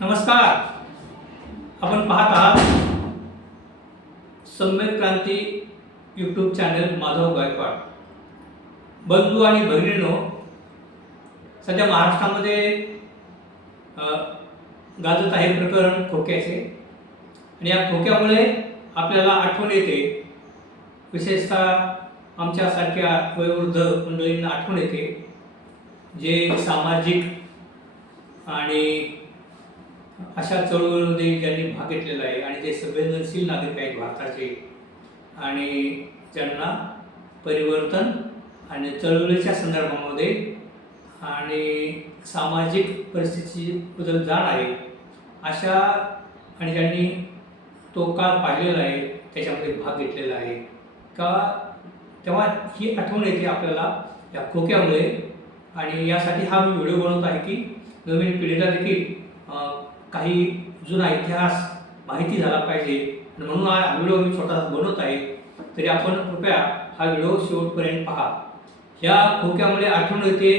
नमस्कार. आपण पाहत आहात सम्यक क्रांती यूट्यूब चॅनल माधव गायकवाड. बंधू आणि बहिणीनो सध्या महाराष्ट्रामध्ये गाजत आहे प्रकरण खोक्याचे. आणि या खोक्यामुळे आपल्याला आठवण येते. विशेषतः आमच्यासारख्या वयोवृद्ध मंडळींना आठवण येते. जे सामाजिक आणि अशा चळवळीमध्ये ज्यांनी भाग घेतलेला आहे. आणि जे संवेदनशील नागरिक आहेत भारताचे आणि ज्यांना परिवर्तन आणि चळवळीच्या संदर्भामध्ये आणि सामाजिक परिस्थितीची बदल जाण आहे अशा आणि ज्यांनी तो काळ पाहिलेला आहे त्याच्यामध्ये भाग घेतलेला आहे. का तेव्हा ही आठवण येते आपल्याला या खोक्यामुळे. आणि यासाठी हा मी व्हिडिओ बनवत आहे की नवीन पिढीला देखील काही जुना इतिहास माहिती झाला पाहिजे. म्हणून हा व्हिडिओ मी स्वतः बनवत आहे. तरी आपण कृपया हा व्हिडिओ शेवटपर्यंत पहा. या खोक्यामुळे आठवण येते.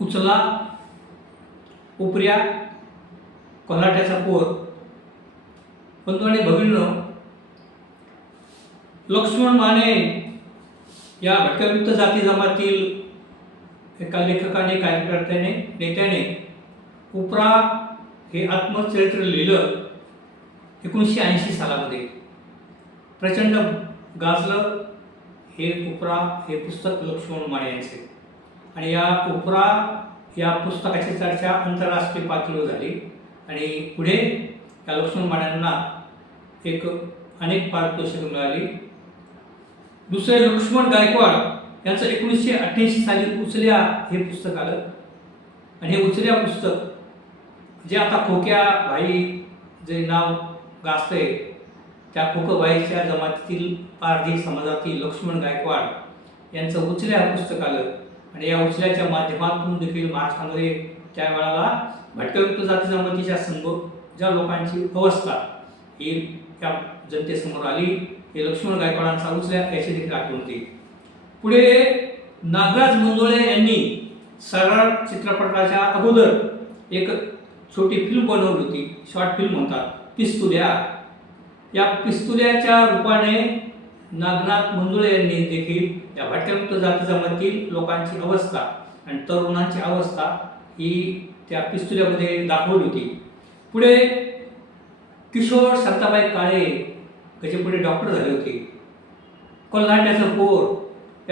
उचला. उपऱ्या. कोल्हाट्याचा पोर बंधू आणि भगिनींनो लक्ष्मण माने या भटकयुक्त जाती जमातील एका लेखकाने कार्यकर्त्याने नेत्याने उपरा हे आत्मचरित्र लिहिलं एकोणीसशे ऐंशी सालामध्ये. प्रचंड गाजलं हे उपरा हे पुस्तक लक्ष्मण माळे यांचे. आणि या उपरा या पुस्तकाची चर्चा आंतरराष्ट्रीय पातळीवर झाली. आणि पुढे या लक्ष्मण माळ्यांना एक अनेक पारितोषिकं मिळाली. दुसरे लक्ष्मण गायकवाड यांचं एकोणीसशे अठ्ठ्याऐंशी साली उचल्या हे पुस्तक आलं. आणि हे उचल्या पुस्तक जे आता खोक्या भाई जे नाव गाजते त्या खोकबाईच्या जमातीतील पारधी समाजातील लक्ष्मण गायकवाड यांचं उचल्या पुस्तकालं आणि या उचल्याच्या माध्यमातून देखील महाराष्ट्रामध्ये त्यावेळेला भटकविक्त जाती जमातीच्या संघ ज्या लोकांची अवस्था ही त्या जनतेसमोर आली हे लक्ष्मण गायकवाडांचा उचल्या याची देखील आठवण होती. पुढे नागराज मंजुळे यांनी सरळ चित्रपटाच्या अगोदर एक छोटी फिल्म बनवली होती. शॉर्ट फिल्म म्हणतात. पिस्तुल्या. या पिस्तुल्याच्या रूपाने नागनाथ मंजुळे यांनी देखील या भटक्यामुक्त जाती जमातील लोकांची अवस्था आणि तरुणांची अवस्था ही त्या पिस्तुल्यामध्ये दाखवली होती. पुढे किशोर शांताबाई काळे त्याचे पुढे डॉक्टर झाले होते. कोल्हाट्याचं पोर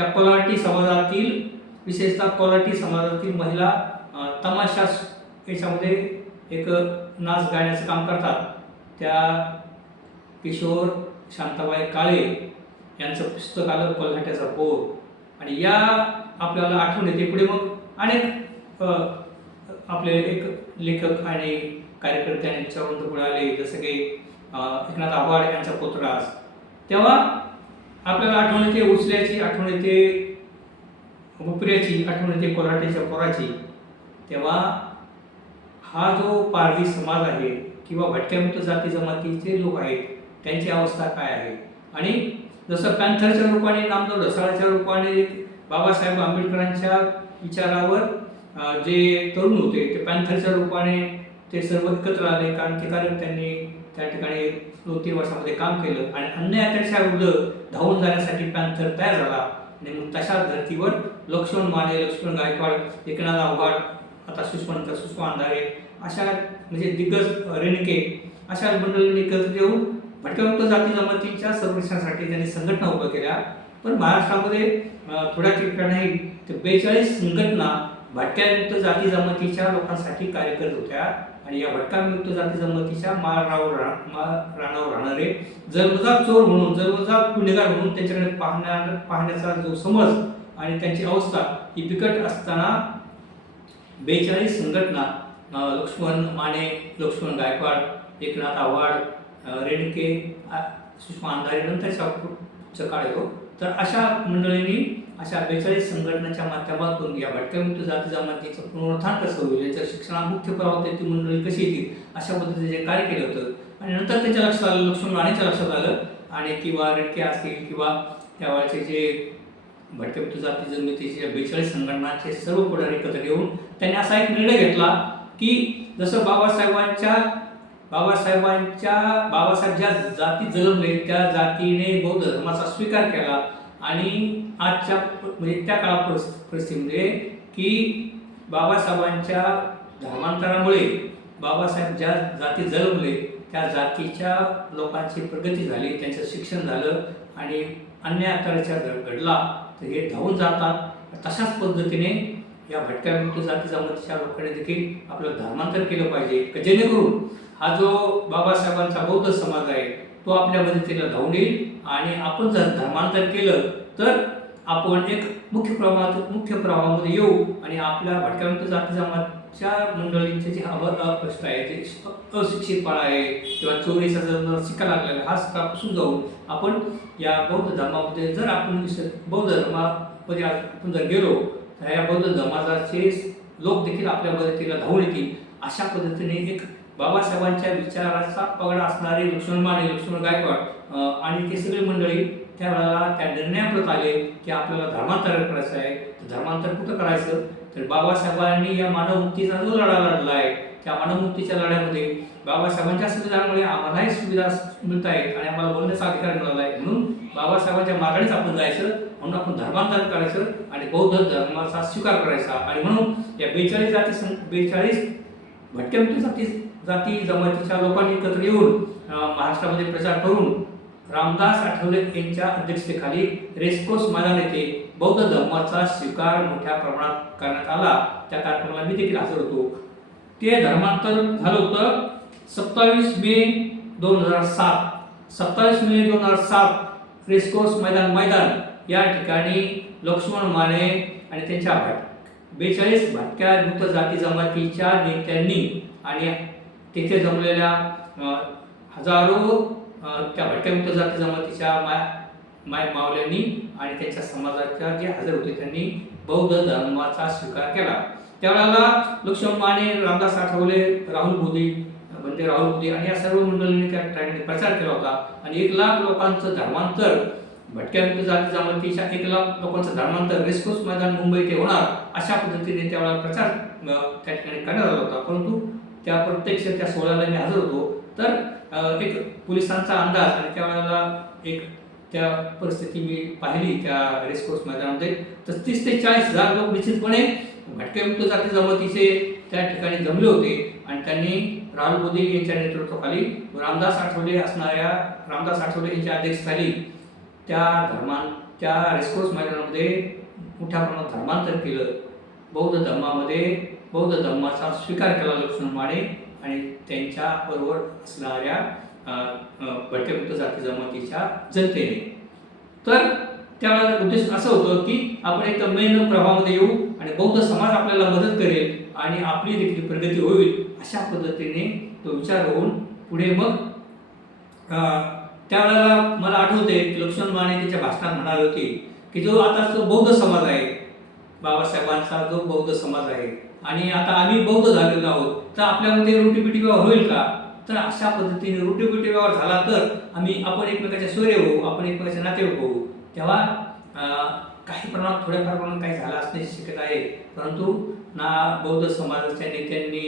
या कोल्हाटी समाजातील विशेषतः कोल्हाटी समाजातील महिला तमाशा याच्यामध्ये एक नाच गाण्याचं काम करतात. त्या किशोर शांताबाई काळे यांचं पुस्तक आलं कोल्हाट्याचा पोर आणि या आपल्याला आठवण येते पुढे मग अनेक आपले एक लेखक आणि कार्यकर्ते आणि विचारवंत पुढे आले जसं की एकनाथ आव्हाड यांचा पोतरास तेव्हा आपल्याला आठवण येते उचल्याची आठवण येते भुपऱ्याची आठवण येते कोल्हाट्याच्या पोराची. तेव्हा हा जो पारधी समाज आहे किंवा भटक्यामुक्त जाती जमातीचे लोक आहेत त्यांची अवस्था काय आहे? आणि जसं पॅन्थरच्या रूपाने नामदेव ढसाळच्या रूपाने बाबासाहेब आंबेडकरांच्या विचारावर जे तरुण होते ते पॅन्थरच्या रूपाने ते सर्व एकत्र आले. कारण ते कारण त्यांनी त्या ठिकाणी दोन तीन वर्षामध्ये काम केलं आणि अन्य अत्याचार विरुद्ध धावून जाण्यासाठी पॅन्थर तयार झाला. आणि मग तशा धर्तीवर लक्ष्मण माने लक्ष्मण गायकवाड एकनाथ आव्हाड आता सुषमंत सुषमा अंधारे अशा म्हणजे दिग्गज रेणके अशा मंडळींनी एकत्र येऊन भटक्यामुक्त जाती जमातीच्या संरक्षणासाठी त्यांनी संघटना उभ्या केल्या. पण महाराष्ट्रामध्ये थोड्या ठिकाणी ते बेचाळीस संघटना भटक्यामुक्त जाती जमातीच्या लोकांसाठी कार्य करत होत्या. आणि या भटक्यामुक्त जाती जमातीच्या मारावर रा- मा- राहणारे जन्मजात चोर म्हणून जन्मजात गुन्हेगार म्हणून त्यांच्याकडे पाहण्या पाहण्याचा जो समज आणि त्यांची अवस्था ही बिकट असताना बेचाळीस संघटना लक्ष्मण माने लक्ष्मण गायकवाड एकनाथ आव्हाड रेणके सुषमा अंधारे नंतरचा पुढचा काळ येतो हो. तर अशा मंडळींनी अशा बेचाळीस संघटनाच्या माध्यमातून या भटक्यामुक्त जाती जमातीचं पुनरुत्थान कसं होईल याच्या शिक्षणात मुख्य प्रवाह ती मंडळी कशी येतील अशा पद्धतीचे कार्य केलं होतं. आणि नंतर त्यांच्या लक्षात आलं लक्ष्मण राणेच्या लक्षात आलं. आणि किंवा रेडके असतील किंवा त्यावेळेचे जे भटक्यामुक्त जाती जमितीचे बेचाळीस संघटनाचे सर्व पुढारी एकत्र येऊन त्यांनी असा एक निर्णय घेतला की जसं बाबासाहेबांच्या बाबासाहेबांच्या बाबासाहेब ज्या जाती जन्मले त्या जातीने बौद्ध धर्माचा स्वीकार केला आणि आजच्या म्हणजे त्या काळा परिस्थितीमध्ये की बाबासाहेबांच्या धर्मांतरामुळे बाबासाहेब ज्या जाती जन्मले त्या जातीच्या लोकांची प्रगती झाली त्यांचं शिक्षण झालं आणि अन्य अत्याचार घड- घडला. तर हे धावून जातात. तशाच पद्धतीने या भटक्या जाती जमातीच्या लोकांनी देखील आपलं धर्मांतर केलं पाहिजे. का जेणेकरून हा जो बाबासाहेबांचा बौद्ध समाज आहे तो आपल्या मदतीला धावून येईल आणि आपण जर धर्मांतर केलं तर आपण एक मुख्य प्रवाहात मुख्य प्रवाहामध्ये येऊ आणि आपल्या भटक्या जाती जमात जमातच्या मंडळींचे जे अव अस्पष्ट आहे जे श- अशिक्षितपणा आहे किंवा चोरीचा जर शिका लागलेला हा सगळापासून जाऊन आपण या बौद्ध धर्मामध्ये जर आपण बौद्ध धर्मामध्ये आपण जर गेलो तर या बौद्ध धर्माचे लोक देखील आपल्या मदतीला धावून येतील अशा पद्धतीने एक बाबासाहेबांच्या विचाराचा पगडा असणारे लक्ष्मण माने लक्ष्मण गायकवाड आणि ते सगळे मंडळी त्यावेळेला त्या निर्णयाप्रत आले की आपल्याला धर्मांतर करायचं आहे. तर धर्मांतर कुठं करायचं? तर बाबासाहेबांनी या मानवमुक्तीचा जो लढा लढला आहे त्या मानवमुक्तीच्या लढ्यामध्ये बाबासाहेबांच्या सुविधांमुळे आम्हालाही सुविधा मिळत आहेत आणि आम्हाला बोलण्याचा अधिकार मिळाला आहे म्हणून बाबासाहेबांच्या मागणीच आपण जायचं म्हणून आपण धर्मांतर करायचं आणि बौद्ध धर्माचा स्वीकार करायचा. आणि म्हणून या बेचाळीस जाती सं बेचाळीस भटक्या जाती जाती जमातीच्या लोकांनी एकत्र येऊन महाराष्ट्रामध्ये प्रचार करून रामदास आठवले यांच्या अध्यक्षतेखाली रेसकोर्स मैदान येथे बौद्ध धर्माचा स्वीकार मोठ्या प्रमाणात करण्यात आला. त्या कार्यक्रमाला मी देखील हजर होतो. ते धर्मांतर झालं होतं सत्तावीस मे दोन हजार सात. सत्तावीस मे दोन हजार सात रेसकोर्स मैदान मैदान या ठिकाणी लक्ष्मण माने आणि त्यांच्या भाट बेचाळीस भटक्या गुप्त जाती जमातीच्या नेत्यांनी आणि तेथे जमलेल्या हजारो त्या भटक्यामुक्त जाती जमातीच्या माय माय मावल्यांनी आणि त्यांच्या समाजाच्या जे हजर होते त्यांनी बौद्ध धर्माचा स्वीकार केला. त्यावेळेला लक्ष्मण माने रामदास आठवले राहुल बोधी म्हणजे राहुल बोधी आणि या सर्व मंडळींनी त्या ठिकाणी प्रचार केला होता. आणि एक लाख लोकांचं धर्मांतर भटक्यामुक्त जाती जमातीच्या एक लाख लोकांचं धर्मांतर रेसकोर्स मैदान मुंबई ते होणार अशा पद्धतीने त्यावेळेला प्रचार त्या ठिकाणी करण्यात आला होता. परंतु त्या प्रत्यक्ष त्या सोहळ्याला मी हजर होतो. तर एक पोलिसांचा अंदाज आणि त्यावेळेला एक त्या परिस्थिती मी पाहिली त्या रेसकोर्स मैदानामध्ये. तर तीस ते चाळीस हजार लोक निश्चितपणे भटक्यामुक्त जाती जमातीचे त्या ठिकाणी जमले होते. आणि त्यांनी राहुल मोदी यांच्या नेतृत्वाखाली रामदास आठवले असणाऱ्या रामदास आठवले यांच्या अध्यक्षस्थानी त्या धर्मां त्या रेसकोर्स मैदानामध्ये मोठ्या प्रमाणात धर्मांतर केलं. बौद्ध धर्मामध्ये बौद्ध धर्माचा स्वीकार केला लक्ष्मण माने आणि त्यांच्या बरोबर असणाऱ्या अ, जाती जमातीच्या जनतेने. तर त्यावेळेला उद्देश असं होतं की आपण एक मेन प्रभावामध्ये येऊ आणि बौद्ध समाज आपल्याला मदत करेल आणि आपली देखील प्रगती होईल अशा पद्धतीने तो विचार होऊन पुढे मग त्यावेळेला मला आठवते की लक्ष्मण माने त्याच्या भाषणात म्हणाले होते की जो आता जो बौद्ध समाज आहे बाबासाहेबांचा जो बौद्ध समाज आहे. आणि आता आम्ही बौद्ध झालेलो आहोत. तर आपल्यामध्ये रोटीपिटी व्यवहार होईल का? तर अशा पद्धतीने रोटीपिटी व्यवहार झाला तर आम्ही आपण एकमेकाच्या सूर्य होऊ आपण एकमेकाचे नातेवाईक होऊ. तेव्हा काही प्रमाणात थोड्याफार प्रमाणात काही झालं असण्याची शक्यता आहे. परंतु ना बौद्ध समाजाच्या नेत्यांनी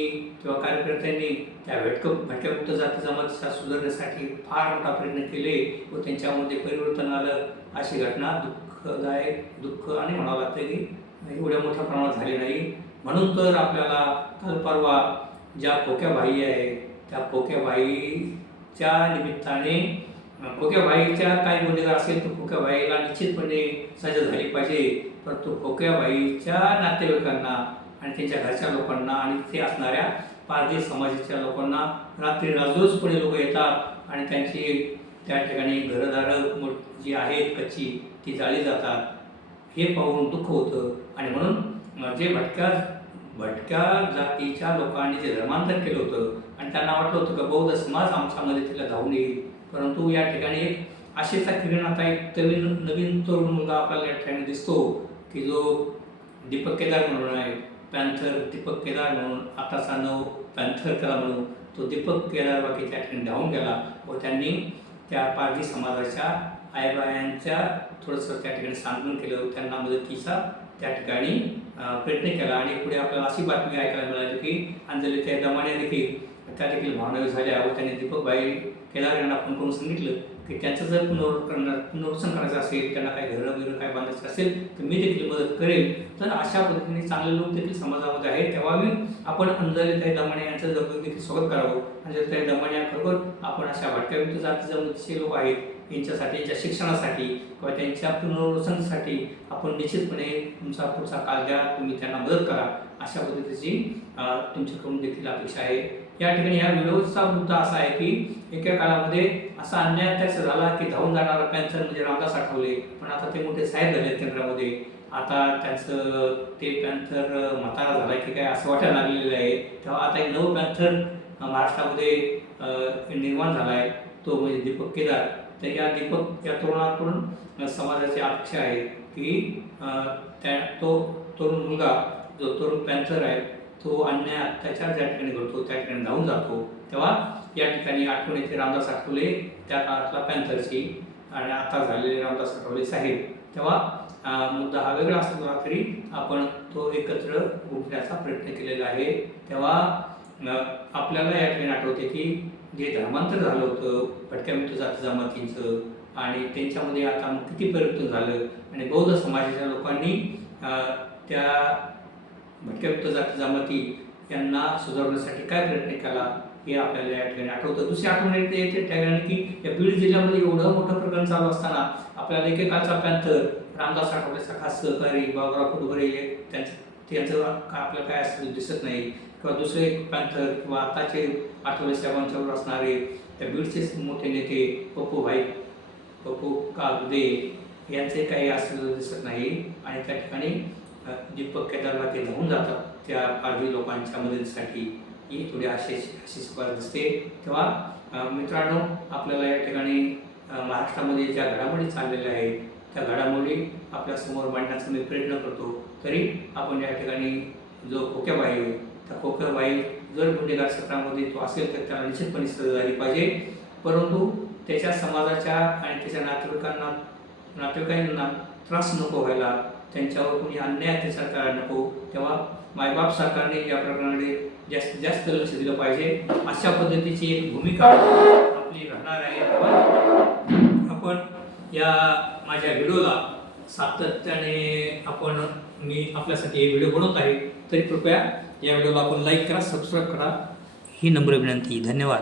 किंवा कार्यकर्त्यांनी त्या भटक भटक्यामुक्त जाती जमातीच्या सुधारण्यासाठी फार मोठा प्रयत्न केले व त्यांच्यामध्ये परिवर्तन आलं अशी घटना दुःखदायक दुःख आणि म्हणावं लागतं की एवढ्या मोठ्या प्रमाणात झाली नाही. म्हणून तर आपल्याला काल परवा ज्या पोक्याबाई आहे त्या पोक्याबाईच्या निमित्ताने अं, पोक्याबाईच्या काही गुन्हेगार असेल तर पोक्याबाईला निश्चितपणे सजा झाली पाहिजे. परंतु पोक्याबाईच्या नातेवाईकांना आणि त्यांच्या घरच्या लोकांना आणि तिथे असणाऱ्या पारधी समाजाच्या लोकांना रात्री राजरोजपणे लोक येतात आणि त्यांची त्या ठिकाणी घरदारं जी आहेत कच्ची ती जाळी जातात. हे पाहून दुःख होतं. आणि म्हणून जे भटक्या भटक्या जातीच्या लोकांनी जे धर्मांतर केलं होतं आणि त्यांना वाटलं होतं का बौद्ध समाज आमच्यामध्ये तिला धावून येईल. परंतु या ठिकाणी एक आशेचा किरण आता एक नवीन नवीन तरुण मुलगा आपल्याला या ठिकाणी दिसतो की जो दीपक केदार म्हणून आहे पॅन्थर दीपक केदार म्हणून आताचा नव पॅन्थर करा म्हणून तो दीपक केदार बाकी त्या ठिकाणी धावून गेला व त्यांनी त्या पारधी समाजाच्या आईबायांच्या थोडंसं त्या ठिकाणी सांगून केलं. त्यांना मदतीचा त्या ठिकाणी प्रयत्न केला आणि पुढे आपल्याला अशी बातमी ऐकायला मिळाली की अंजलीच्या दमाने देखील त्या देखील भावनावी झाल्या व त्यांनी दीपकबाई केदार यांना फोन करून सांगितलं की त्यांचं जर पुनर् करणार पुनर्वसन करायचं असेल त्यांना काही घरं वगैरे काय बांधायचं असेल तर मी देखील मदत करेल. तर अशा पद्धतीने चांगले लोक देखील समाजामध्ये आहेत. तेव्हा मी आपण अंजलीताई दमाणे यांचं जर देखील स्वागत करावं. अंजलीताई दमाणे यांबरोबर आपण अशा भटक्या विमुक्त जाती लोक आहेत. यांच्यासाठी यांच्या शिक्षणासाठी किंवा त्यांच्या पुनर्वसनासाठी आपण निश्चितपणे तुमचा पुढचा काळ द्या तुम्ही त्यांना मदत करा अशा पद्धतीची तुमच्याकडून देखील अपेक्षा आहे. या ठिकाणी या विरोधचा मुद्दा असा आहे की एका काळामध्ये असा अन्याय त्याचा झाला की धावून जाणारा पॅन्थर म्हणजे रामदास आठवले. पण आता ते मोठे साहेब झाले केंद्रामध्ये. आता त्यांचं ते पॅन्थर म्हातारा झाला की काय असं वाटायला लागलेलं आहे. तेव्हा आता एक नवं पॅन्थर महाराष्ट्रामध्ये निर्माण झाला आहे. तो म्हणजे दीपक केदार. तर या दीपक या तरुणाकडून समाजाची अपेक्षा आहे की त्या तो तरुण मुलगा जो तरुण पॅन्थर आहे तो अन्याय अत्याचार ज्या ठिकाणी घडतो त्या ठिकाणी धावून जातो. तेव्हा या ठिकाणी आठवण येथे रामदास आठवले त्या काळातला पॅन्थरची आणि आता झालेले रामदास आठवले साहेब. तेव्हा मुद्दा हा वेगळा असला तरी आपण तो एकत्र उठण्याचा प्रयत्न केलेला आहे. तेव्हा आपल्याला या ठिकाणी आठवते की जे धर्मांतर झालं होतं भटक्या मित्र जमातींचं आणि त्यांच्यामध्ये आता मग किती परिवर्तन झालं? आणि बौद्ध समाजाच्या लोकांनी त्या भटक्या मित्र जाती जमाती यांना सुधारण्यासाठी काय प्रयत्न केला हे आपल्याला या ठिकाणी आठवतं. दुसरी आठवण येते येते त्या ठिकाणी की या बीड जिल्ह्यामध्ये एवढं मोठं प्रकरण चालू असताना आपल्याला एकेकाचा प्रांत रामदास आठवड्याचा खास सहकारी बाबुराव कुटुंबरे त्यांच्या त्याचं का- आपल्याला काय असं दिसत नाही? किंवा दुसरे पॅन्थर किंवा आताचे आठवले सेवांच्यावर असणारे त्या बीडचे मोठे नेते पप्पू भाई पप्पू कागदे यांचे काही असलेलं दिसत नाही. आणि त्या ठिकाणी दीपक केदारला ते धावून जातात. त्या पारधी लोकांच्या मदतीसाठी. ही थोडी अशी अशी स्पर्धा दिसते. तेव्हा मित्रांनो आपल्याला या ठिकाणी महाराष्ट्रामध्ये ज्या घडामोडी चाललेल्या आहेत त्या घडामोडी आपल्यासमोर मांडण्याचा मी प्रयत्न करतो. तरी आपण या ठिकाणी जो खोक्याबाई आहे त्या खोक्याबाई जर गुन्हेगार सत्रामध्ये तो असेल तर त्याला निश्चितपणे सजा झाली पाहिजे. परंतु त्याच्या समाजाच्या आणि त्याच्या नातेवाईकांना नातेवाईकांना त्रास नको व्हायला त्यांच्यावर कोणी अन्याय अत्याचार करायला नको तेव्हा मायबाप सरकारने या प्रकरणाकडे जास्तीत जास्त लक्ष दिलं पाहिजे. अशा पद्धतीची एक भूमिका आपली राहणार आहे. आपण या माझ्या व्हिडिओला सातत्याने आपण मी आपल्यासाठी हे व्हिडिओ बनवत आहे. तरी कृपया या व्हिडिओला आपण लाईक करा सबस्क्राईब करा. ही नम्र विनंती. धन्यवाद.